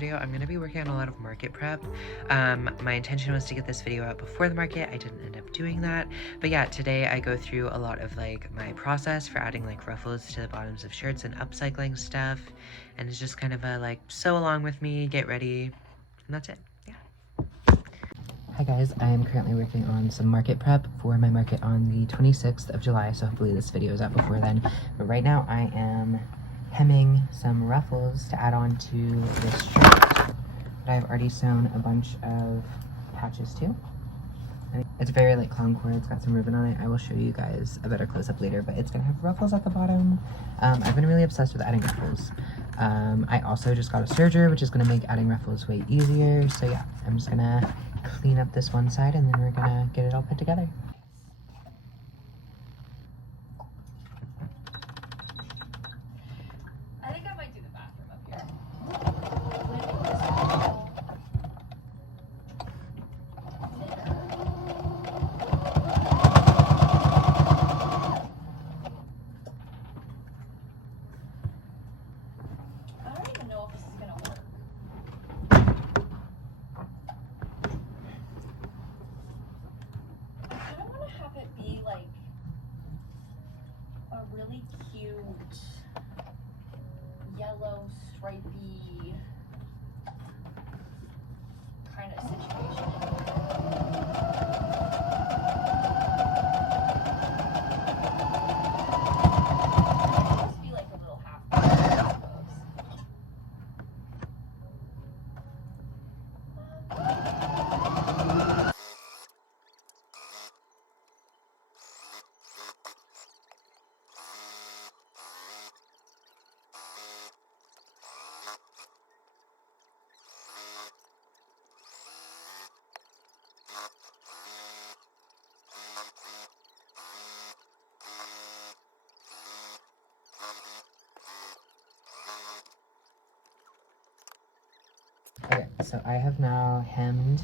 video, I'm going to be working on a lot of market prep. My intention was to get this video out before the market. I didn't end up doing that. But yeah, today I go through a lot of like my process for adding like ruffles to the bottoms of shirts and upcycling stuff. And it's just kind of a like sew along with me, get ready, and that's it. Yeah. Hi guys, I am currently working on some market prep for my market on the 26th of July, so hopefully this video is out before then. But right now I am hemming some ruffles to add on to this shirt that I've already sewn a bunch of patches to. It's very like clown core, it's got some ribbon on it. I will show you guys a better close-up later, but it's gonna have ruffles at the bottom. I've been really obsessed with adding ruffles. I also just got a serger, which is gonna make adding ruffles way easier. So yeah, I'm just gonna clean up this one side and then we're gonna get it all put together. I think I might do the bathroom up here. I don't even know if this is gonna work. I kind of want to have it be like a really cute yellow stripy kind of situation. Just be like a little half, I suppose. Okay, so I have now hemmed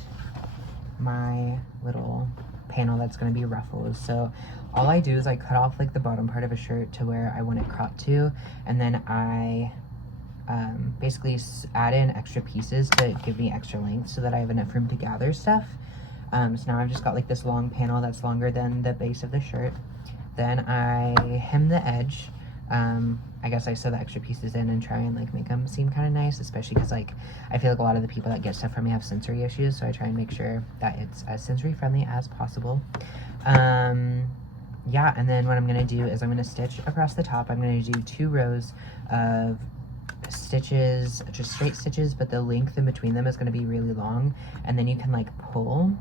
my little panel that's going to be ruffles. So all I do is I cut off like the bottom part of a shirt to where I want it cropped to, and then I basically add in extra pieces to give me extra length so that I have enough room to gather stuff. So now I've just got like this long panel that's longer than the base of the shirt. Then I hem the edge. I guess I sew the extra pieces in and try and like make them seem kind of nice, especially because like I feel like a lot of the people that get stuff from me have sensory issues, so I try and make sure that it's as sensory friendly as possible. Yeah, and then what I'm gonna do is I'm gonna stitch across the top. I'm gonna do 2 rows of stitches, just straight stitches, but the length in between them is gonna be really long, and then you can like pull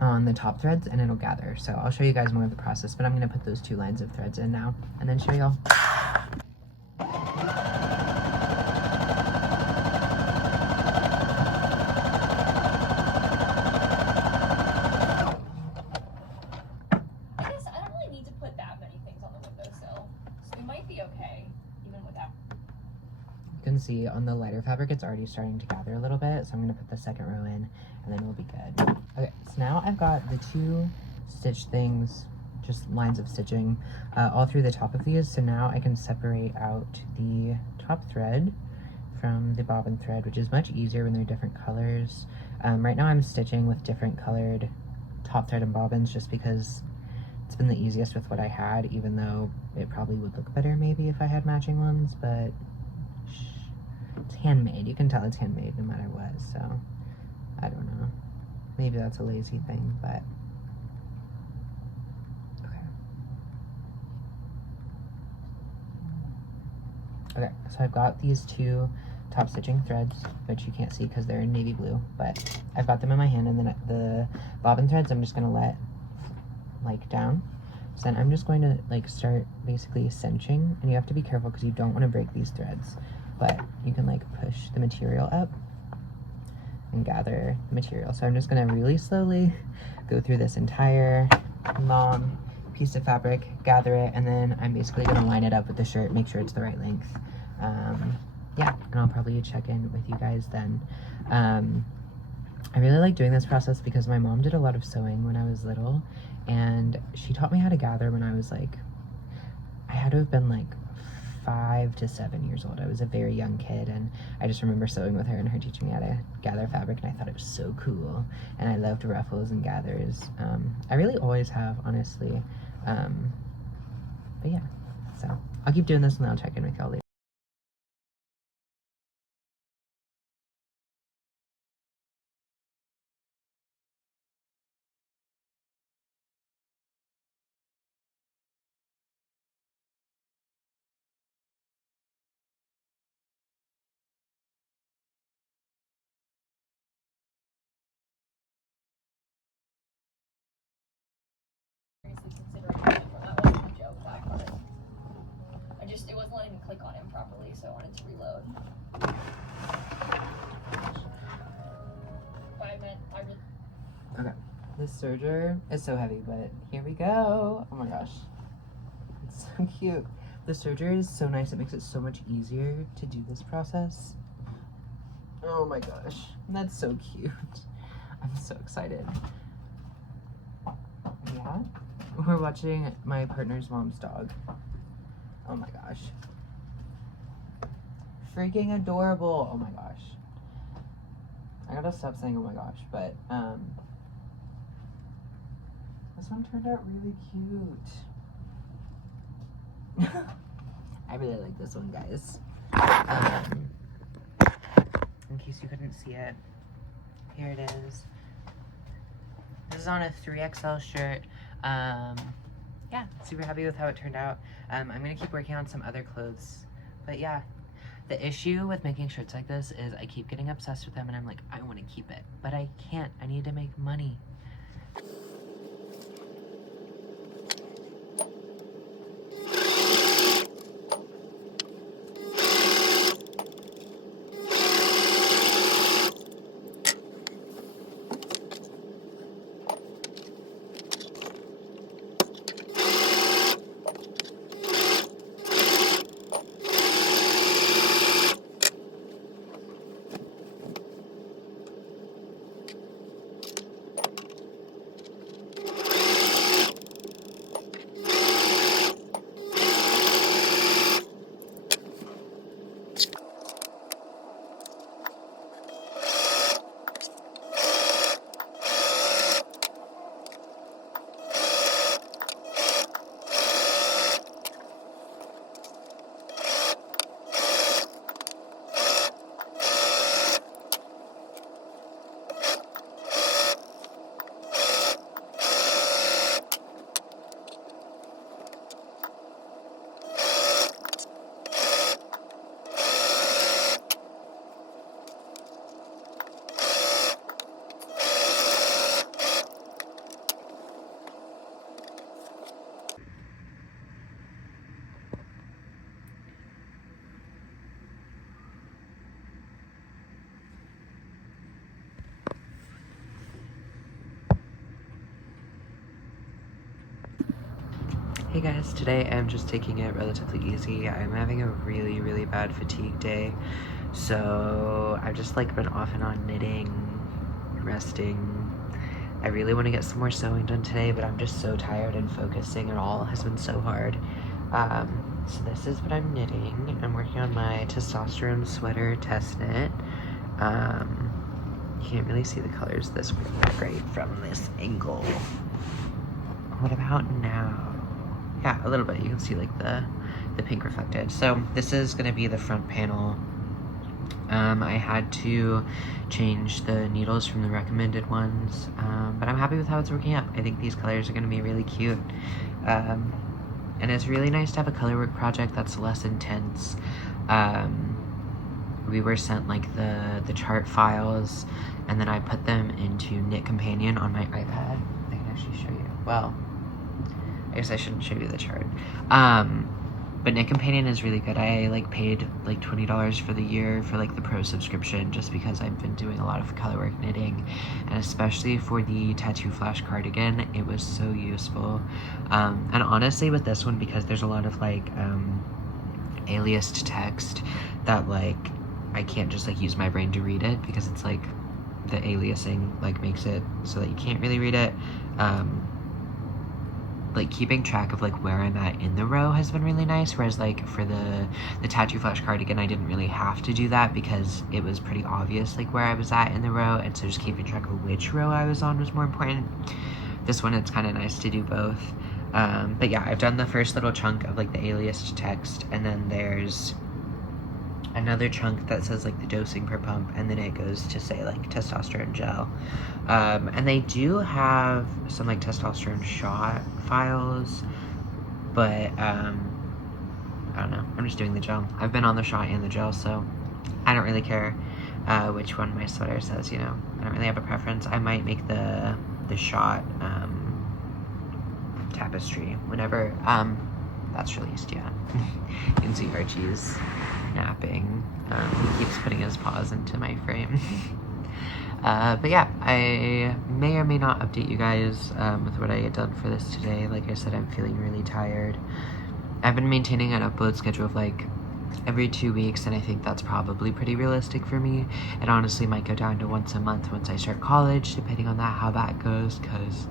on the top threads and it'll gather. So I'll show you guys more of the process, but I'm gonna put those 2 lines of threads in now and then show y'all. I guess I don't really need to put that many things on the windowsill, so we might be okay even with that. You can see on the lighter fabric it's already starting to gather a little bit, so I'm gonna put the second row in and then we'll be good. Okay, so now I've got the 2 stitch things, just lines of stitching all through the top of these, so now I can separate out the top thread from the bobbin thread, which is much easier when they're different colors. Right now I'm stitching with different colored top thread and bobbins just because it's been the easiest with what I had, even though it probably would look better maybe if I had matching ones, but it's handmade. You can tell it's handmade no matter what, so I don't know. Maybe that's a lazy thing, but okay, so I've got these 2 top stitching threads, which you can't see because they're in navy blue, but I've got them in my hand, and then the bobbin threads I'm just going to let like down. So then I'm just going to like start basically cinching, and you have to be careful because you don't want to break these threads, but you can like push the material up and gather the material. So I'm just going to really slowly go through this entire long piece of fabric, gather it, and then I'm basically going to line it up with the shirt, make sure it's the right length. Yeah, and I'll probably check in with you guys then. I really like doing this process because my mom did a lot of sewing when I was little, and she taught me how to gather when I was like, I had to have been like 5 to 7 years old. I was a very young kid, and I just remember sewing with her and her teaching me how to gather fabric, and I thought it was so cool. And I loved ruffles and gathers. I really always have, honestly. But yeah, so I'll keep doing this and I'll check in with y'all later. It wasn't letting me click on him properly, so I wanted to reload. Okay, this serger is so heavy, but here we go. Oh my gosh, it's so cute. The serger is so nice. It makes it so much easier to do this process. Oh my gosh, that's so cute. I'm so excited. Yeah, we're watching my partner's mom's dog. Oh my gosh. Freaking adorable. Oh my gosh. I gotta stop saying oh my gosh, but this one turned out really cute. I really like this one, guys. In case you couldn't see it, here it is. This is on a 3XL shirt. Yeah, super happy with how it turned out. I'm gonna keep working on some other clothes, but yeah. The issue with making shirts like this is I keep getting obsessed with them, and I'm like, I want to keep it, but I can't. I need to make money. Hey guys, today I'm just taking it relatively easy. I'm having a really, really bad fatigue day. So I've just like been off and on knitting, resting. I really want to get some more sewing done today, but I'm just so tired, and focusing it all has been so hard. So this is what I'm knitting. I'm working on my testosterone sweater test knit. You can't really see the colors this great from this angle. What about now? Yeah, a little bit. You can see like the pink reflected. So this is gonna be the front panel. I had to change the needles from the recommended ones, but I'm happy with how it's working out. I think these colors are gonna be really cute. And it's really nice to have a colorwork project that's less intense. We were sent like the chart files, and then I put them into Knit Companion on my iPad. I can actually show you. Well, I guess I shouldn't show you the chart. But Knit Companion is really good. I like paid like $20 for the year for like the pro subscription, just because I've been doing a lot of colorwork knitting, and especially for the tattoo flash cardigan, it was so useful. And honestly with this one, because there's a lot of like aliased text that like I can't just like use my brain to read it, because it's like the aliasing like makes it so that you can't really read it. like keeping track of like where I'm at in the row has been really nice, whereas like for the tattoo flash cardigan I didn't really have to do that because it was pretty obvious like where I was at in the row, and so just keeping track of which row I was on was more important. This one it's kind of nice to do both. But yeah, I've done the first little chunk of like the aliased text, and then there's another chunk that says like the dosing per pump, and then it goes to say like testosterone gel. And they do have some like testosterone shot files, but I don't know, I'm just doing the gel. I've been on the shot and the gel, so I don't really care which one my sweater says, you know. I don't really have a preference. I might make the shot tapestry whenever that's released. Yeah. You can see Archie's napping. He keeps putting his paws into my frame. But yeah, I may or may not update you guys with what I get done for this today. Like I said, I'm feeling really tired. I've been maintaining an upload schedule of like every 2 weeks, and I think that's probably pretty realistic for me. It honestly might go down to once a month once I start college, depending on how that goes, because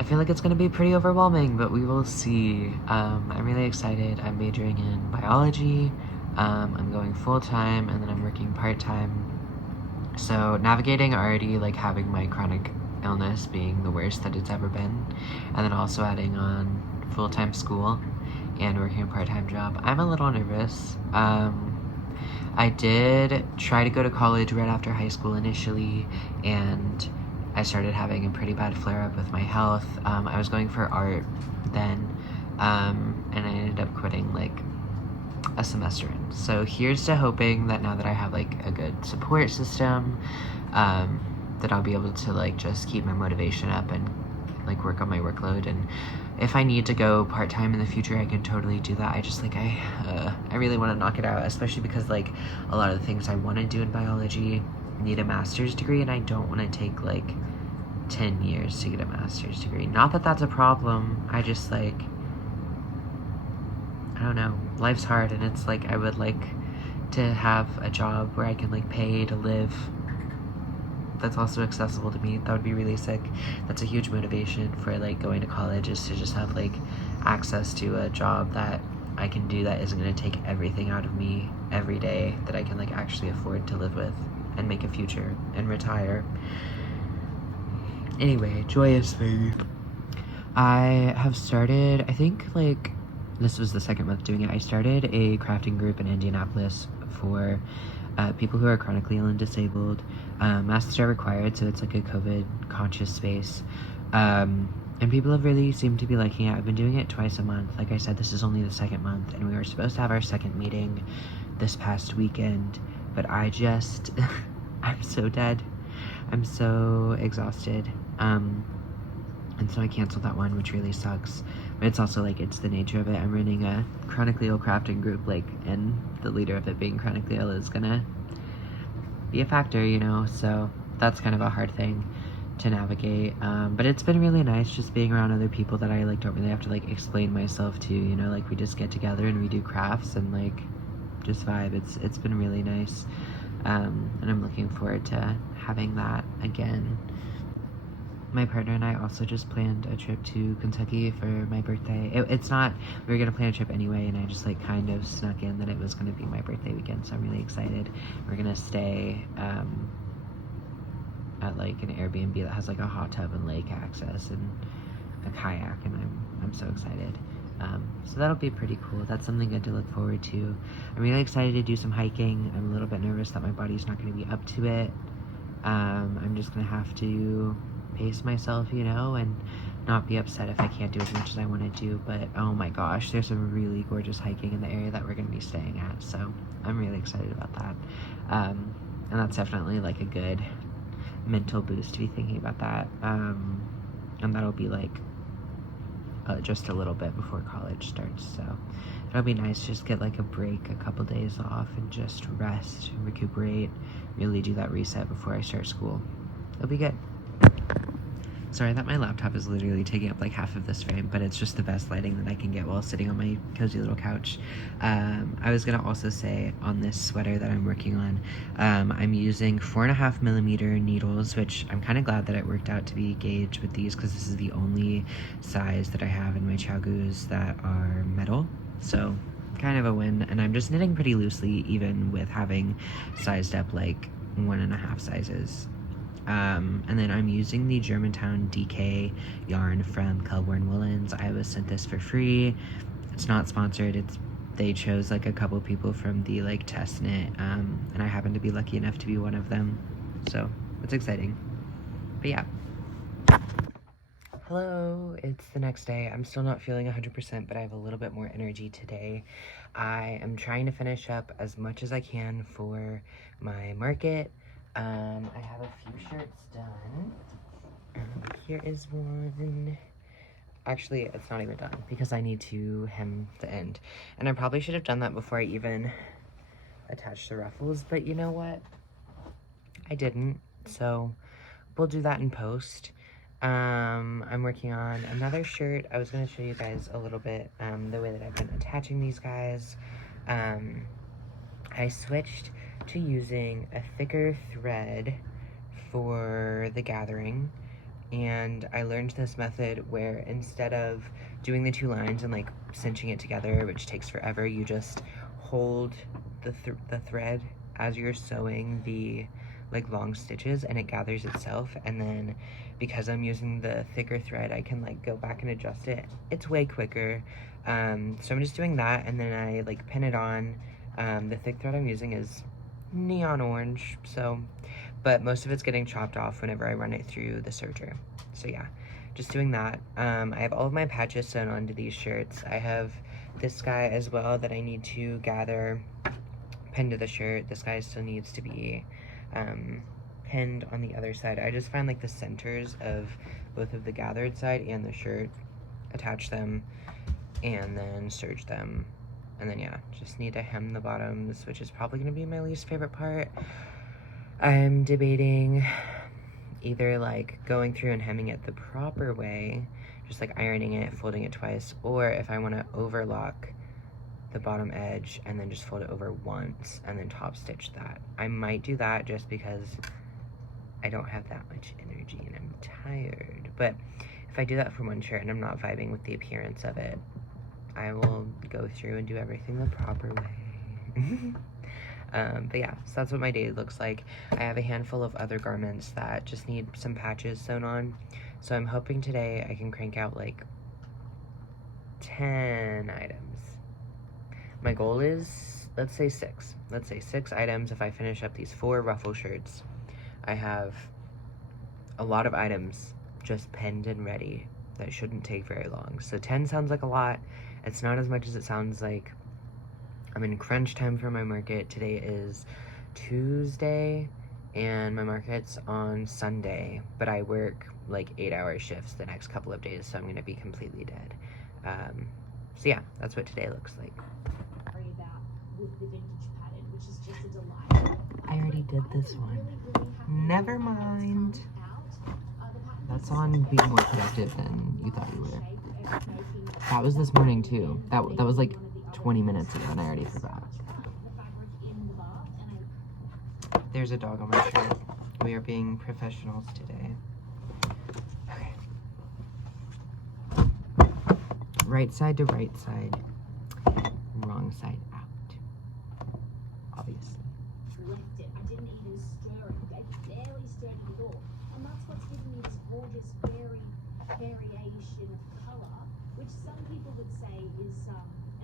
I feel like it's going to be pretty overwhelming, but we will see. I'm really excited. I'm majoring in biology. I'm going full-time, and then I'm working part-time. So navigating already like having my chronic illness being the worst that it's ever been, and then also adding on full-time school and working a part-time job, I'm a little nervous. I did try to go to college right after high school initially, and I started having a pretty bad flare-up with my health. I was going for art then, and I ended up quitting like a semester in. So here's to hoping that now that I have like a good support system, that I'll be able to like just keep my motivation up and like work on my workload, and if I need to go part-time in the future, I can totally do that. I just like I really want to knock it out, especially because like a lot of the things I want to do in biology need a master's degree, and I don't want to take like 10 years to get a master's degree. Not that that's a problem, I just like, I don't know, life's hard, and it's like I would like to have a job where I can like pay to live that's also accessible to me. That would be really sick. That's a huge motivation for like going to college, is to just have like access to a job that I can do that isn't going to take everything out of me every day, that I can like actually afford to live with and make a future and retire. Anyway, joyous baby. I have started, I think like this was the second month doing it, I started a crafting group in Indianapolis for people who are chronically ill and disabled. Masks are required, so it's like a COVID conscious space. And people have really seemed to be liking it. I've been doing it twice a month. Like I said, this is only the second month, and we were supposed to have our second meeting this past weekend, but I just, I'm so dead. I'm so exhausted. And so I canceled that one, which really sucks. But it's also like, it's the nature of it. I'm running a chronically ill crafting group, like, and the leader of it being chronically ill is gonna be a factor, you know, so that's kind of a hard thing to navigate. But it's been really nice just being around other people that I like don't really have to like explain myself to, you know, like we just get together and we do crafts and like just vibe. It's been really nice. And I'm looking forward to having that again. My partner and I also just planned a trip to Kentucky for my birthday. It's not, we were going to plan a trip anyway, and I just like kind of snuck in that it was going to be my birthday weekend, so I'm really excited. We're going to stay at like an Airbnb that has like a hot tub and lake access and a kayak, and I'm so excited. So that'll be pretty cool. That's something good to look forward to. I'm really excited to do some hiking. I'm a little bit nervous that my body's not going to be up to it. I'm just going to have to pace myself, you know, and not be upset if I can't do as much as I want to do. But oh my gosh, there's some really gorgeous hiking in the area that we're going to be staying at, so I'm really excited about that. And that's definitely like a good mental boost to be thinking about that. And that'll be like just a little bit before college starts, so it'll be nice to just get like a break, a couple days off, and just rest and recuperate, really do that reset before I start school. It'll be good. Sorry that my laptop is literally taking up like half of this frame, but it's just the best lighting that I can get while sitting on my cozy little couch. I was gonna also say on this sweater that I'm working on, I'm using 4.5mm needles, which I'm kind of glad that it worked out to be gauged with these because this is the only size that I have in my Chagus that are metal. So kind of a win, and I'm just knitting pretty loosely even with having sized up like 1.5 sizes. And then I'm using the Germantown DK yarn from Kelborn Woolens. I was sent this for free. It's not sponsored. They chose like a couple people from the like test knit, and I happen to be lucky enough to be one of them. So it's exciting. But yeah. Hello, it's the next day. I'm still not feeling 100%, but I have a little bit more energy today. I am trying to finish up as much as I can for my market. I have a few shirts done. Here is one. Actually, it's not even done because I need to hem the end. And I probably should have done that before I even attached the ruffles, but you know what? I didn't, so we'll do that in post. I'm working on another shirt. I was going to show you guys a little bit the way that I've been attaching these guys. I switched to using a thicker thread for the gathering, and I learned this method where instead of doing the 2 lines and like cinching it together, which takes forever, you just hold the thread as you're sewing the like long stitches and it gathers itself. And then because I'm using the thicker thread, I can like go back and adjust it. It's way quicker. So I'm just doing that, and then I like pin it on. The thick thread I'm using is neon orange, so, but most of it's getting chopped off whenever I run it through the serger. So yeah, just doing that. I have all of my patches sewn onto these shirts. I have this guy as well that I need to gather pinned to the shirt. This guy still needs to be pinned on the other side. I just find like the centers of both of the gathered side and the shirt, attach them, and then serge them. And then yeah, just need to hem the bottoms, which is probably going to be my least favorite part. I'm debating either like going through and hemming it the proper way, just like ironing it, folding it twice, or if I want to overlock the bottom edge and then just fold it over once and then top stitch that. I might do that just because I don't have that much energy and I'm tired. But if I do that for one shirt and I'm not vibing with the appearance of it, I will go through and do everything the proper way. But yeah, so that's what my day looks like. I have a handful of other garments that just need some patches sewn on. So I'm hoping today I can crank out like 10 items. My goal is, let's say 6. Let's say 6 items if I finish up these 4 ruffle shirts. I have a lot of items just pinned and ready that shouldn't take very long. So 10 sounds like a lot. It's not as much as it sounds like. I'm in crunch time for my market. Today is Tuesday and my market's on Sunday, but I work like 8-hour shifts the next couple of days, so I'm gonna be completely dead. So yeah, that's what today looks like. With the vintage pattern, which is just a delight. I already did this one. Never mind. That's on being more productive than you thought you were. That was this morning too. That was like 20 minutes ago and I already forgot. There's a dog on my shirt. We are being professionals today. Okay. Right side to right side. Wrong side out. Obviously. Left it. I didn't even stir it. I barely stirred it at all. And that's what's given me this gorgeous variation of colour, which some people would say is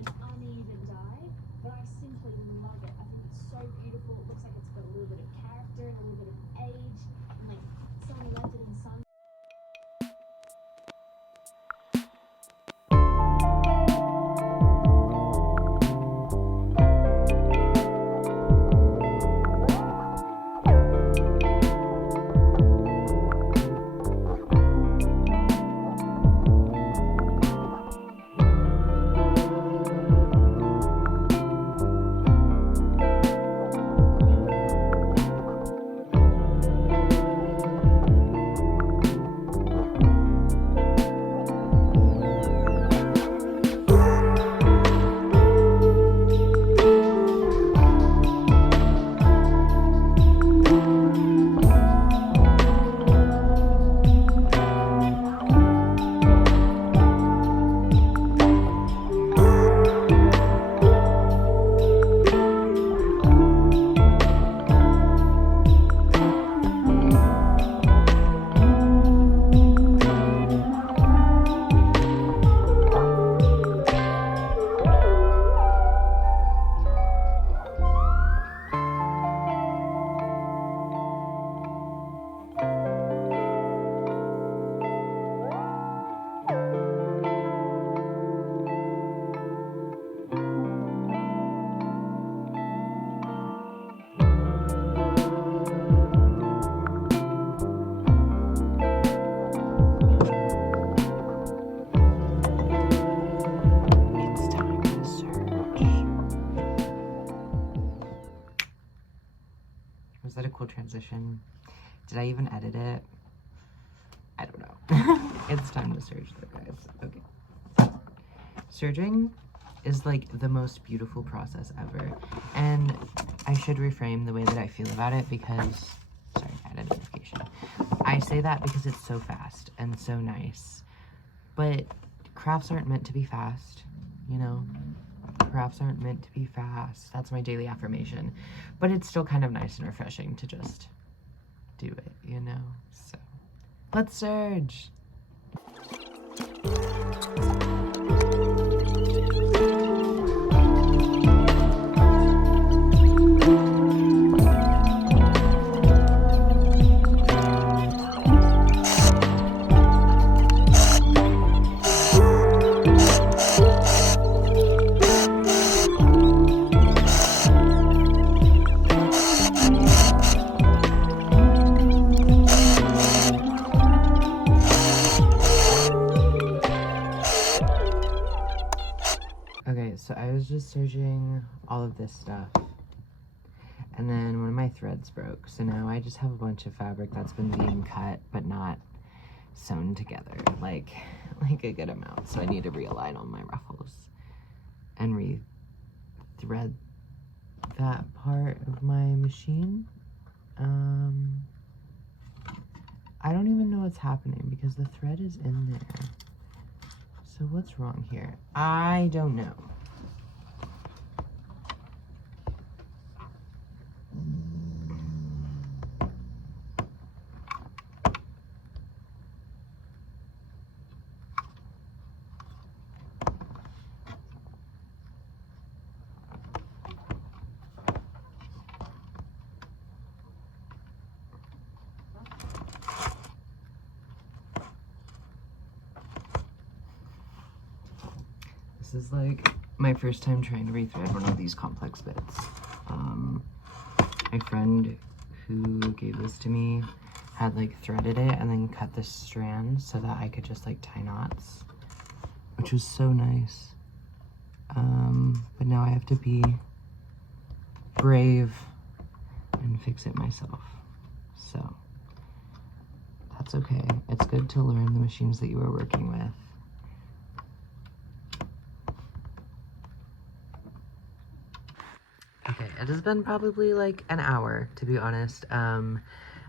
an uneven dye, but I simply love it. I think it's so beautiful. It looks like it's got a little bit of character and a little bit of age, and like someone left it in sun. Was that a cool transition? Did I even edit it? I don't know. It's time to serge though, guys. Okay. Serging is like the most beautiful process ever. And I should reframe the way that I feel about it because, sorry, I had a notification. I say that because it's so fast and so nice. But crafts aren't meant to be fast, you know? Crafts aren't meant to be fast. That's my daily affirmation. But it's still kind of nice and refreshing to just do it, you know? So, let's serge! Okay, so I was just serging all of this stuff, and then one of my threads broke, so now I just have a bunch of fabric that's been being cut but not sewn together, like a good amount, so I need to realign all my ruffles and re-thread that part of my machine. I don't even know what's happening because the thread is in there. So what's wrong here? I don't know. This is like my first time trying to rethread one of these complex bits. My friend who gave this to me had like threaded it and then cut the strand so that I could just like tie knots, which was so nice. But now I have to be brave and fix it myself. So that's okay. It's good to learn the machines that you are working with. Okay, it has been probably like an hour, to be honest.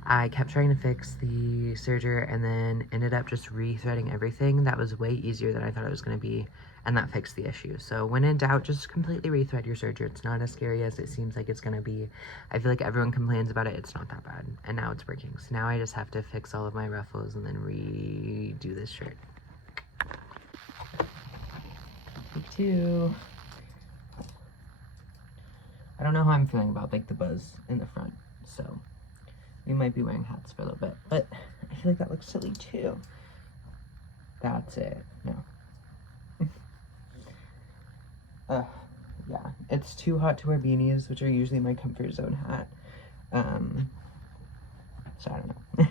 I kept trying to fix the serger and then ended up just rethreading everything. That was way easier than I thought it was going to be, and that fixed the issue. So when in doubt, just completely rethread your serger. It's not as scary as it seems like it's going to be. I feel like everyone complains about it. It's not that bad, and now it's working. So now I just have to fix all of my ruffles and then redo this shirt. Take two. I don't know how I'm feeling about like the buzz in the front, so we might be wearing hats for a little bit, but I feel like that looks silly too. That's it. No. Yeah, it's too hot to wear beanies, which are usually my comfort zone hat. So I don't know.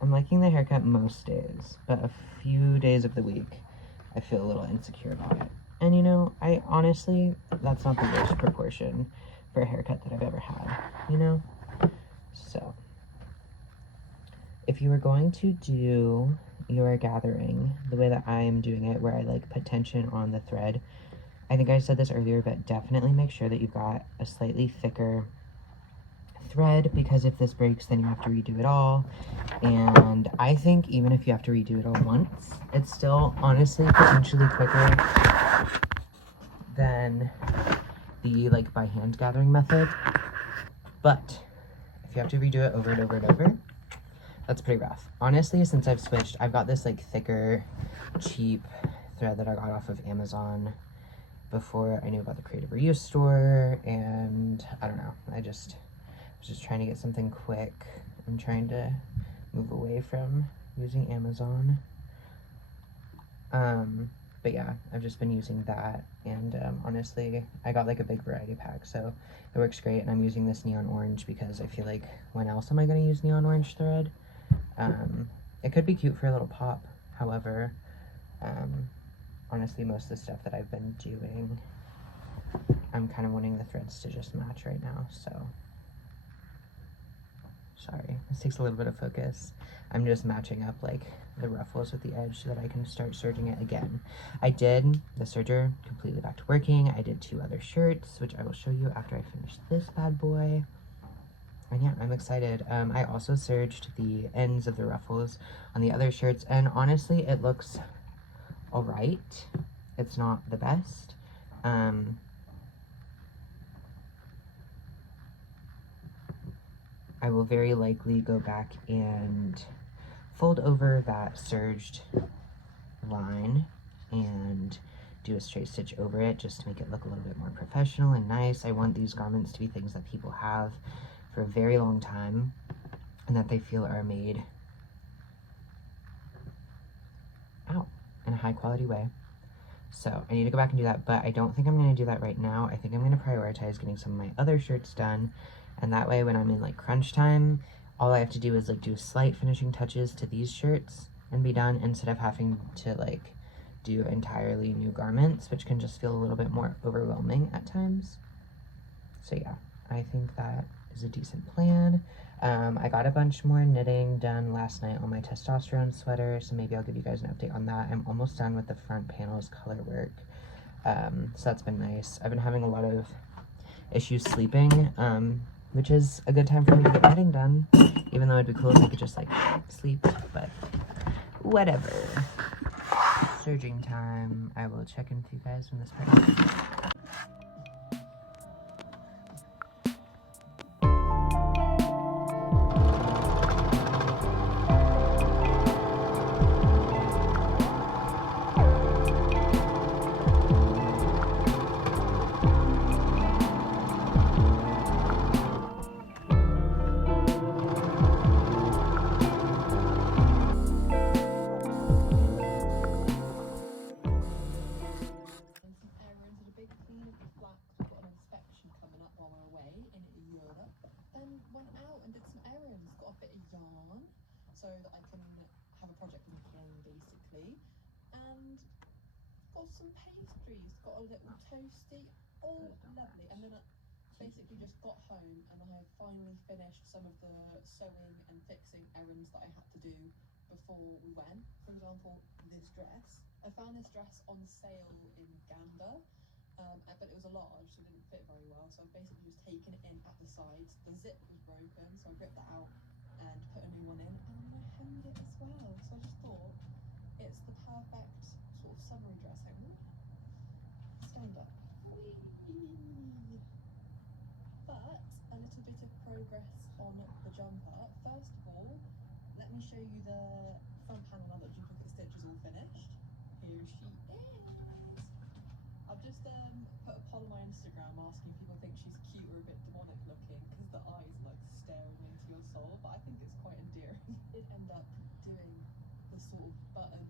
I'm liking the haircut most days, but a few days of the week I feel a little insecure about it. And you know, I honestly, that's not the worst proportion for a haircut that I've ever had, you know? So, if you were going to do your gathering the way that I am doing it, where I like put tension on the thread, I think I said this earlier, but definitely make sure that you've got a slightly thicker thread, because if this breaks, then you have to redo it all. And I think even if you have to redo it all once, it's still honestly potentially quicker than the like by hand gathering method. But if you have to redo it over and over and over, that's pretty rough. Honestly, since I've switched, I've got this like thicker, cheap thread that I got off of Amazon before I knew about the Creative Reuse store, and I don't know, I was just trying to get something quick. I'm trying to move away from using Amazon. But yeah, I've just been using that, and honestly, I got like a big variety pack, so it works great. And I'm using this neon orange because I feel like when else am I going to use neon orange thread? It could be cute for a little pop, however, honestly, most of the stuff that I've been doing, I'm kind of wanting the threads to just match right now, so Sorry, this takes a little bit of focus. I'm just matching up like the ruffles with the edge so that I can start serging it again. I did the serger completely back to working. I did 2 other shirts, which I will show you after I finish this bad boy. And yeah, I'm excited. I also serged the ends of the ruffles on the other shirts, and honestly, it looks alright. It's not the best. I will very likely go back and fold over that serged line and do a straight stitch over it just to make it look a little bit more professional and nice. I want these garments to be things that people have for a very long time and that they feel are made in a high quality way. So I need to go back and do that, but I don't think I'm going to do that right now. I think I'm going to prioritize getting some of my other shirts done, and that way when I'm in like crunch time, all I have to do is like do slight finishing touches to these shirts and be done, instead of having to like do entirely new garments, which can just feel a little bit more overwhelming at times. So yeah, I think that is a decent plan. I got a bunch more knitting done last night on my testosterone sweater, so maybe I'll give you guys an update on that. I'm almost done with the front panels color work, so that's been nice. I've been having a lot of issues sleeping, which is a good time for me to get knitting done, even though it'd be cool if I could just like sleep, but whatever. Serging time. I will check in with you guys when this part is. So that I can have a project weekend basically, and got some pastries, got a little toasty, all lovely. And then I basically just got home and I finally finished some of the sewing and fixing errands that I had to do before we went. For example, this dress. I found this dress on sale in Gander, but it was a large, so it didn't fit very well. So I've basically just taken it in at the sides. The zip was broken, so I ripped that out and put a new one in, and then I hemmed it as well. So I just thought it's the perfect sort of summery dress. Stand up. Whee! But a little bit of progress on the jumper. First of all, let me show you the front panel now that duplicate stitch is all finished. Here she is. I've just put a poll on my Instagram asking if people think she's cute or a bit demonic looking, because the eyes are like staring into your soul, but I think it's quite endearing. Did end up doing the sort of button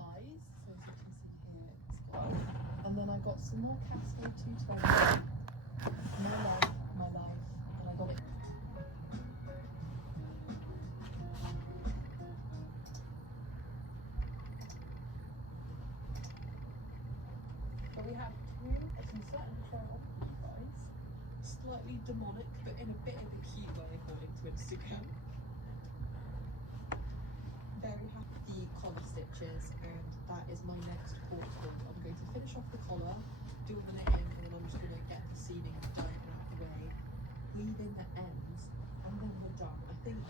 eyes, so as you can see here, it's got, and then I got some more Cascade 220. My life, and I got it. So we have some slightly guys, slightly demonic, but in a bit of a cute way according to Instagram. Very happy with the collar stitches, and that is my next portable. I'm going to finish off the collar, do all the knitting, and then I'm just going to get the seaming done out of the way, leaving the ends, and then we're done. I think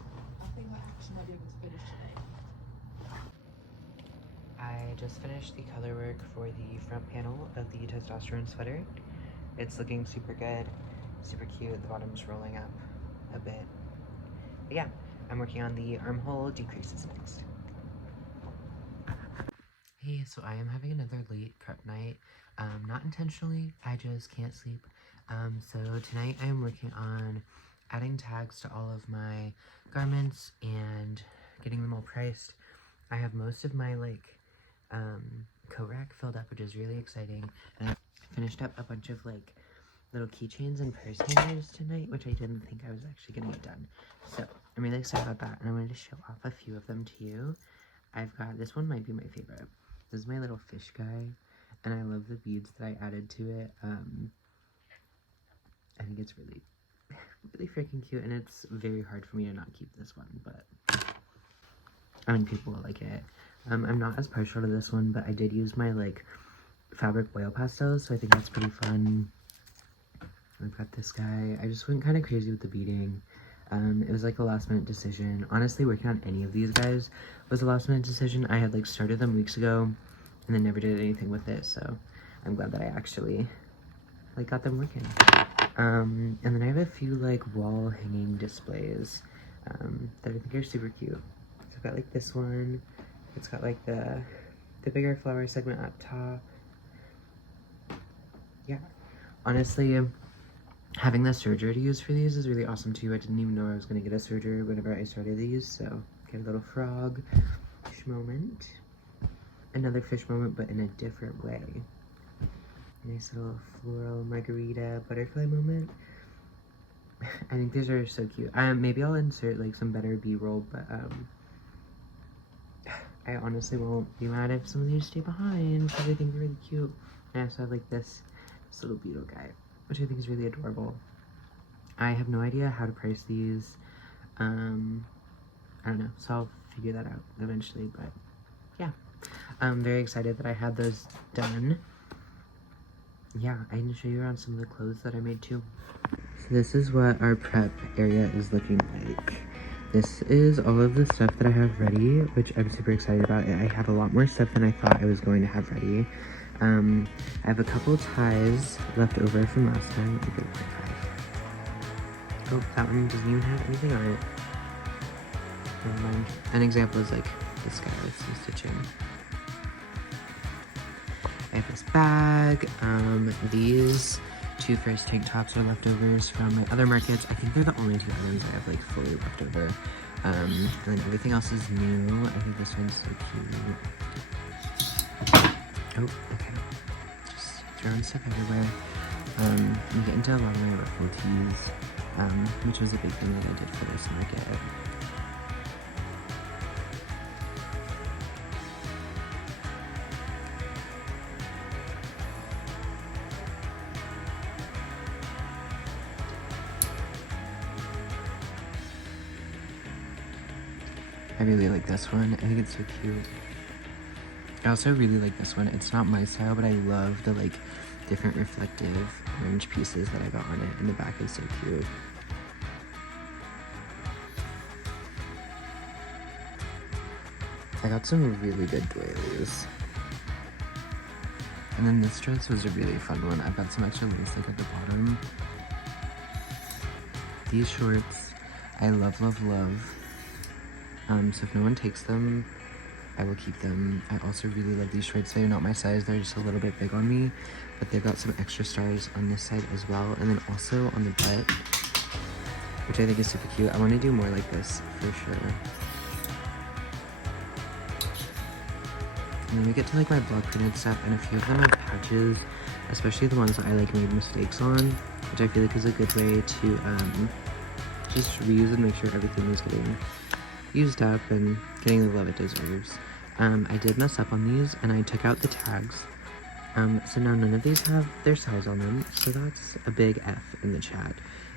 I actually might be able to finish today. I just finished the color work for the front panel of the testosterone sweater. It's looking super good, super cute. The bottom's rolling up a bit. But yeah, I'm working on the armhole decreases next. Hey, so I am having another late prep night. Not intentionally, I just can't sleep. So tonight I am working on adding tags to all of my garments and getting them all priced. I have most of my like coat rack filled up, which is really exciting. And I finished up a bunch of like little keychains and purse hangers tonight, which I didn't think I was actually gonna get done. So I'm really excited about that, and I wanted to show off a few of them to you. I've got, this one might be my favorite. This is my little fish guy, and I love the beads that I added to it. I think it's really, really freaking cute, and it's very hard for me to not keep this one, but I mean, people will like it. I'm not as partial to this one, but I did use my like fabric oil pastels, so I think that's pretty fun. I've got this guy. I just went kind of crazy with the beading. It was like a last minute decision. Honestly, working on any of these guys was a last minute decision. I had like started them weeks ago and then never did anything with it, so I'm glad that I actually like got them working. And then I have a few like wall hanging displays that I think are super cute. So I've got like this one. It's got like the bigger flower segment up top. Yeah, honestly, having the Serger to use for these is really awesome too. I didn't even know I was gonna get a Serger whenever I started these, so get a little frog fish moment. Another fish moment, but in a different way. Nice little floral margarita butterfly moment. I think these are so cute. Maybe I'll insert like some better B-roll, but I honestly won't be mad if some of these stay behind because I think they're really cute. I also have like this little beetle guy, which I think is really adorable. I have no idea how to price these. I don't know, so I'll figure that out eventually, but yeah. I'm very excited that I had those done. Yeah, I can show you around some of the clothes that I made too. So this is what our prep area is looking like. This is all of the stuff that I have ready, which I'm super excited about. I have a lot more stuff than I thought I was going to have ready. I have a couple ties left over from last time. Let me get my tie. Oh, that one doesn't even have anything on it. Never mind. An example is like this guy with some stitching. I have this bag. These two first tank tops are leftovers from my other markets. I think they're the only two items I have like fully left over. And then everything else is new. I think this one's so cute. Oh, okay. Just throwing stuff everywhere. We get into a lot of my ruffle tees, which was a big thing that I did for this market. I really like this one. I think it's so cute. I also really like this one. It's not my style, but I love the like different reflective orange pieces that I got on it, and the back is so cute. I got some really good doilies. And then this dress was a really fun one. I've got some extra lace like at the bottom. These shorts, I love, love, love. So if no one takes them, I will keep them. I also really love these shorts. They're not my size, they're just a little bit big on me, but they've got some extra stars on this side as well, and then also on the butt, which I think is super cute. I want to do more like this for sure. And then we get to like my block printed stuff, and a few of them have patches, especially the ones that I like made mistakes on, which I feel like is a good way to just reuse and make sure everything is getting used up and getting the love it deserves. I did mess up on these and I took out the tags. So now none of these have their size on them, so that's a big F in the chat.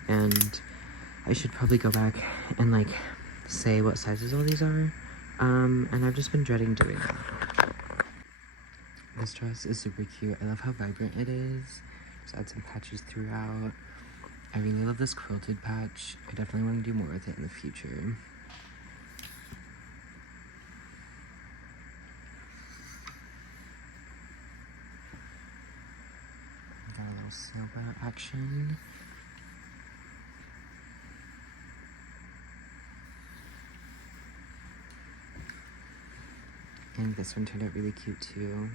And I should probably go back and like say what sizes all these are. And I've just been dreading doing that. This dress is super cute. I love how vibrant it is. Just add some patches throughout. I really love this quilted patch. I definitely want to do more with it in the future. Got a little sailboat action. And this one turned out really cute too.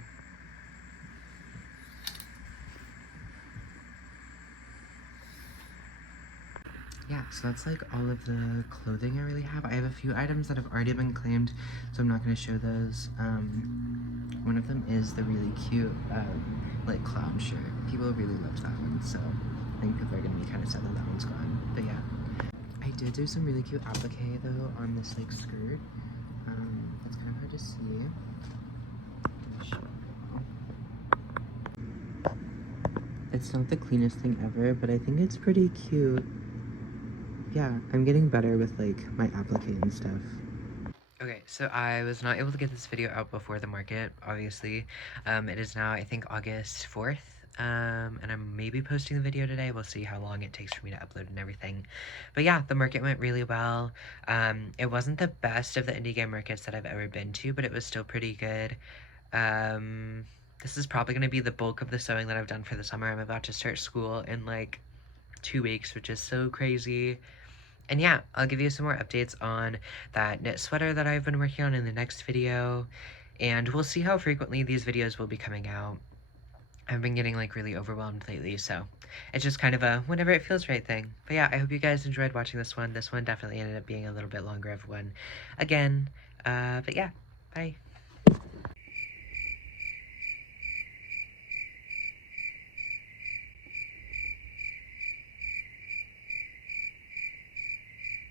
Yeah, so that's like all of the clothing I really have. I have a few items that have already been claimed, so I'm not going to show those. One of them is the really cute like clown shirt. People really loved that one, so I think people are going to be kind of sad that that one's gone. But yeah, I did do some really cute applique though on this like skirt. It's kind of hard to see. It's not the cleanest thing ever, but I think it's pretty cute. yeah, I'm getting better with like my applique and stuff. Okay, so I was not able to get this video out before the market, obviously. It is now, I think, August 4th, and I'm maybe posting the video today. We'll see how long it takes for me to upload and everything. But yeah, the market went really well. It wasn't the best of the indie game markets that I've ever been to, but it was still pretty good. This is probably going to be the bulk of the sewing that I've done for the summer. I'm about to start school in like 2 weeks, which is so crazy. And yeah, I'll give you some more updates on that knit sweater that I've been working on in the next video. And we'll see how frequently these videos will be coming out. I've been getting like really overwhelmed lately, so it's just kind of a whenever it feels right thing. But yeah, I hope you guys enjoyed watching this one. This one definitely ended up being a little bit longer of one again. But yeah, bye.